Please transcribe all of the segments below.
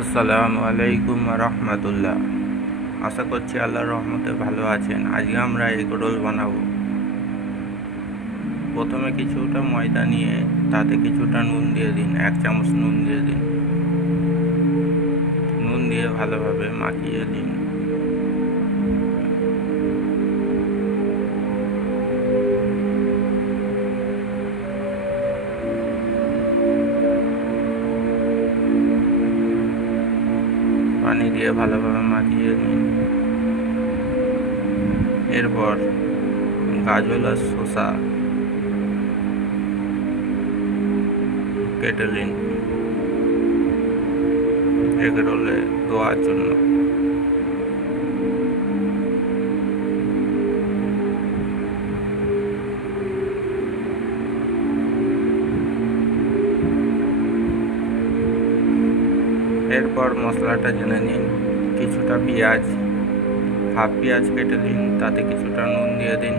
আসসালামু আলাইকুম রহমতুল্লাহ। আশা করছি আল্লাহর রহমতে ভালো আছেন। আজকে আমরা এগ রোল বানাবো। প্রথমে কিছুটা ময়দা নিয়ে তাতে কিছুটা নুন দিয়ে দিন, 1 চামচ নুন দিয়ে দিন। নুন দিয়ে ভালোভাবে মাখিয়ে দিন। পানি দিয়ে ভালোভাবে মাখিয়ে নিন। এরপর গাজর আর শসা কেটে নিন এগ রোলে দেওয়ার জন্য। এরপর মশলাটা জেনে নিন। কিছুটা পেঁয়াজ, হাফ পেঁয়াজ কেটে দিন, তাতে কিছুটা নুন দিয়ে দিন।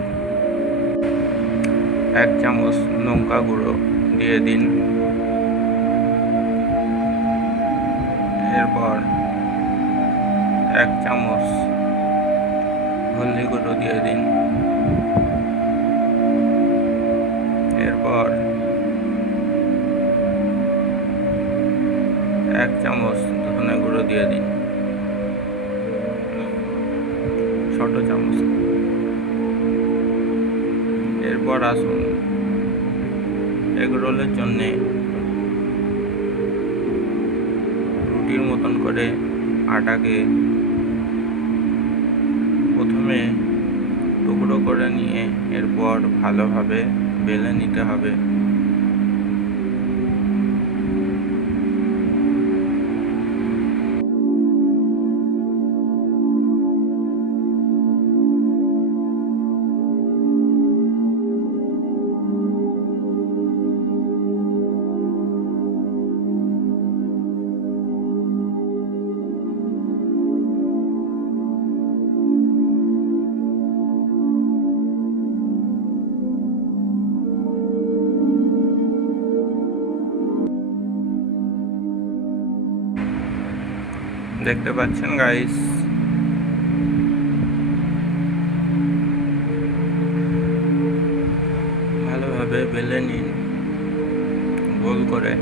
1 চামচ লঙ্কা গুঁড়ো দিয়ে দিন। এরপর 1 চামচ হলদি গুঁড়ো দিয়ে দিন। এরপর 1 চামচ ধনে গুঁড়ো দিয়ে দিন, ছোট চামচ। এরপর আসুন এগ রোলের জন্যে রুটির মতন করে আটাকে প্রথমে টুকরো করে নিয়ে এরপর ভালোভাবে বেলে নিতে হবে। দেখতে পাচ্ছেন গাইস, ভালোভাবে বেলে নিন গোল করে।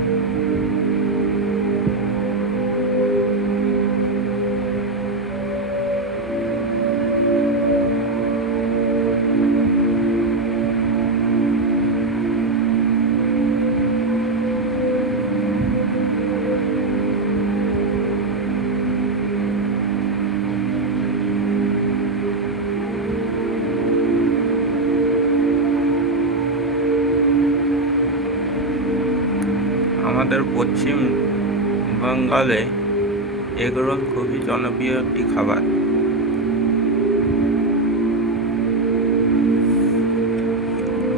আমাদের পশ্চিম বেঙ্গলে এগ রোল খুবই জনপ্রিয় একটি খাবার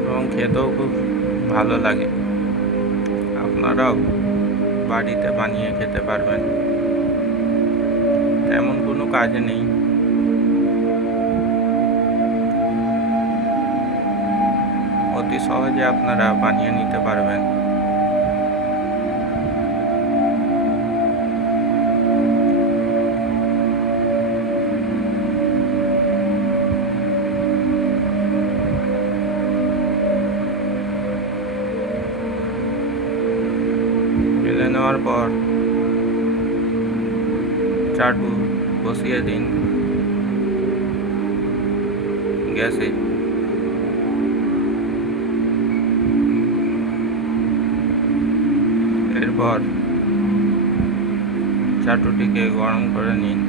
এবং খেতেও খুব ভালো লাগে। আপনারাও বাড়িতে বানিয়ে খেতে পারবেন, তেমন কোনো কাজ নেই। অতি সহজে আপনারা বানিয়ে নিতে পারবেন। বেলে নেওয়ার পর চাটু বসিয়ে দিন গ্যাসে। এরপর চাটুটিকে গরম করে নিন।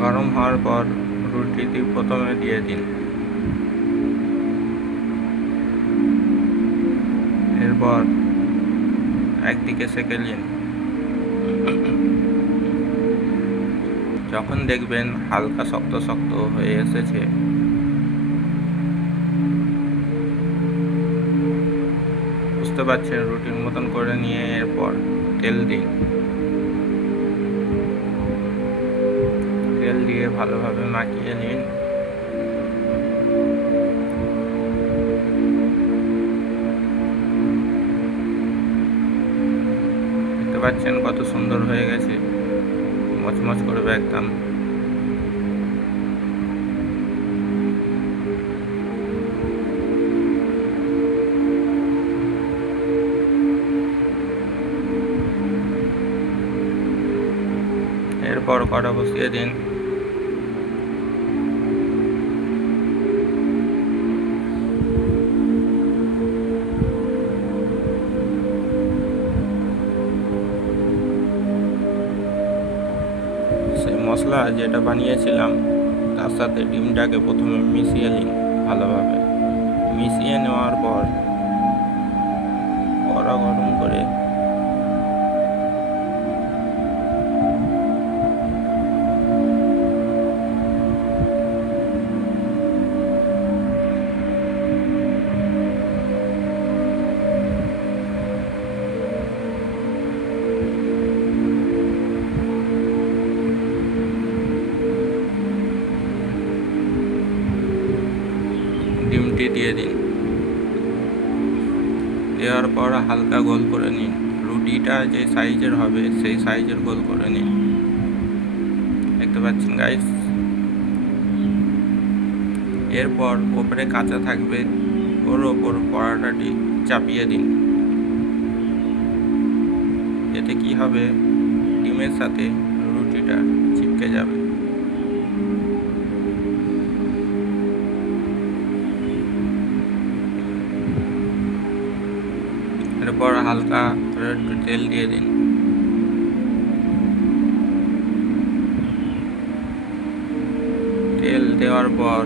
গরম হওয়ার পর রুটিটি প্রথমে দিয়ে দিন। এরপর একদিকে সেঁকে নিন। যখন দেখবেন হালকা শক্ত শক্ত হয়ে এসেছে, বুঝতে পারছেন, রুটির মতন করে নিয়ে এরপর তেল দিন। তেল দিয়ে ভালোভাবে মাখিয়ে নিন। দেখতে পাচ্ছেন কত সুন্দর হয়ে গেছে, মচমচ করবে একদম। এরপর কড়া বসিয়ে দিন। সেই মশলা যেটা বানিয়েছিলাম তার সাথে ডিমটাকে প্রথমে মিশিয়ে নিন ভালোভাবে। মিশিয়ে নেওয়ার পর কড়া গরম করে ডিমটি দিয়ে দিন। দেওয়ার পর হালকা গোল করে নিন। রুটিটা যে সাইজের হবে সেই সাইজের গোল করে নিন। দেখতে পাচ্ছেন গাইস। এরপর ওপরে কাঁচা থাকবে, ওর ওপর পরোটাটি চাপিয়ে দিন। এতে কি হবে, ডিমের সাথে রুটিটা চিপকে যাবে। এরপর হালকা করে একটু তেল দিয়ে দিন। তেল দেওয়ার পর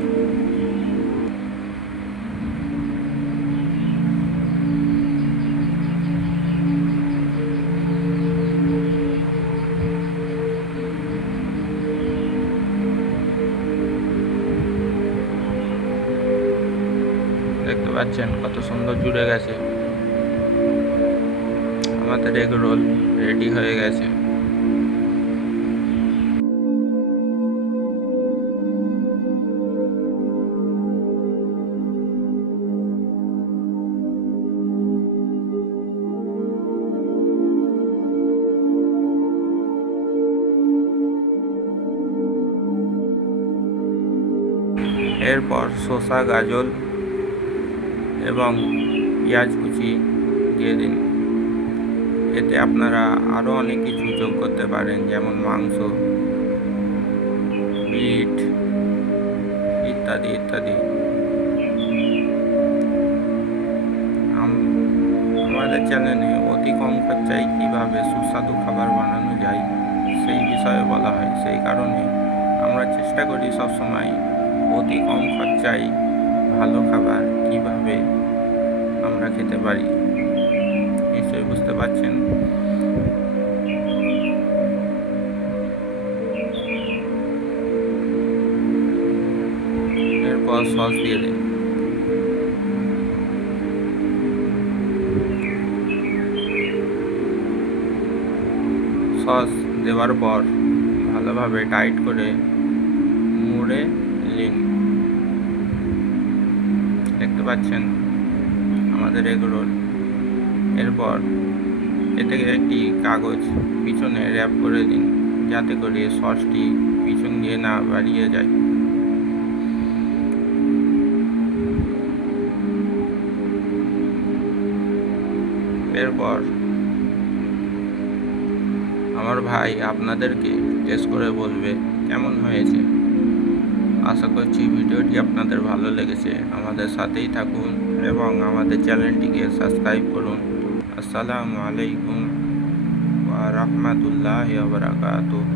দেখতে পাচ্ছেন কত সুন্দর জুড়ে গেছে। আমাদের এগ রোল রেডি হয়ে গেছে। এরপর শসা, গাজর এবং পেঁয়াজ কুচি দিয়ে দিন। এতে আপনারা আরও অনেক কিছু যোগ করতে পারেন, যেমন মাংস, বিট ইত্যাদি ইত্যাদি। আমাদের চ্যানেলে অতি কম খরচায় কীভাবে সুস্বাদু খাবার বানানো যায় সেই বিষয়ে বলা হয়। সেই কারণে আমরা চেষ্টা করি সবসময় অতি কম খরচায় ভালো খাবার কীভাবে আমরা খেতে পারি। নিশ্চয়ই বুঝতে পারছেন। এরপর সস দিয়ে দিন। সস দেওয়ার পর ভালোভাবে টাইট করে মুড়ে নিন। দেখতে পাচ্ছেন আমাদের এগ রোল। এরপর এতে একটি কাগজ পিছনে র্যাপ করে দিন, যাতে করে সসটি পিছন দিয়ে না বাড়িয়ে যায়। এরপর আমার ভাই আপনাদেরকে টেস্ট করে বলবে কেমন হয়েছে। আশা করছি ভিডিওটি আপনাদের ভালো লেগেছে। আমাদের সাথেই থাকুন এবং আমাদের চ্যানেলটিকে সাবস্ক্রাইব করুন। আসসালামু আলাইকুম ওয়া রাহমাতুল্লাহি ওয়া বারাকাতুহু।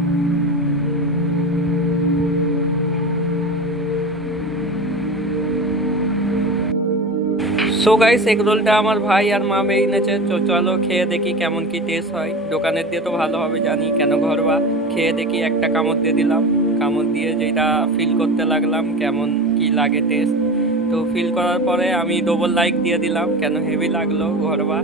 সো গাইস, এগ রোলটা আমার ভাই আর মা মেয়ে এনেছে। চলো খেয়ে দেখি কেমন কি টেস্ট হয়। দোকানের দিয়ে তো ভালো হবে জানি, কেন ঘরোয়া। খেয়ে দেখি, একটা কামড় দিয়ে দিলাম। কামড় দিয়ে যেটা ফিল করতে লাগলাম কেমন কি লাগে টেস্ট। তো ফিল করার পরে আমি ডবল লাইক দিয়ে দিলাম, কেন হেভি লাগলো ঘরবা।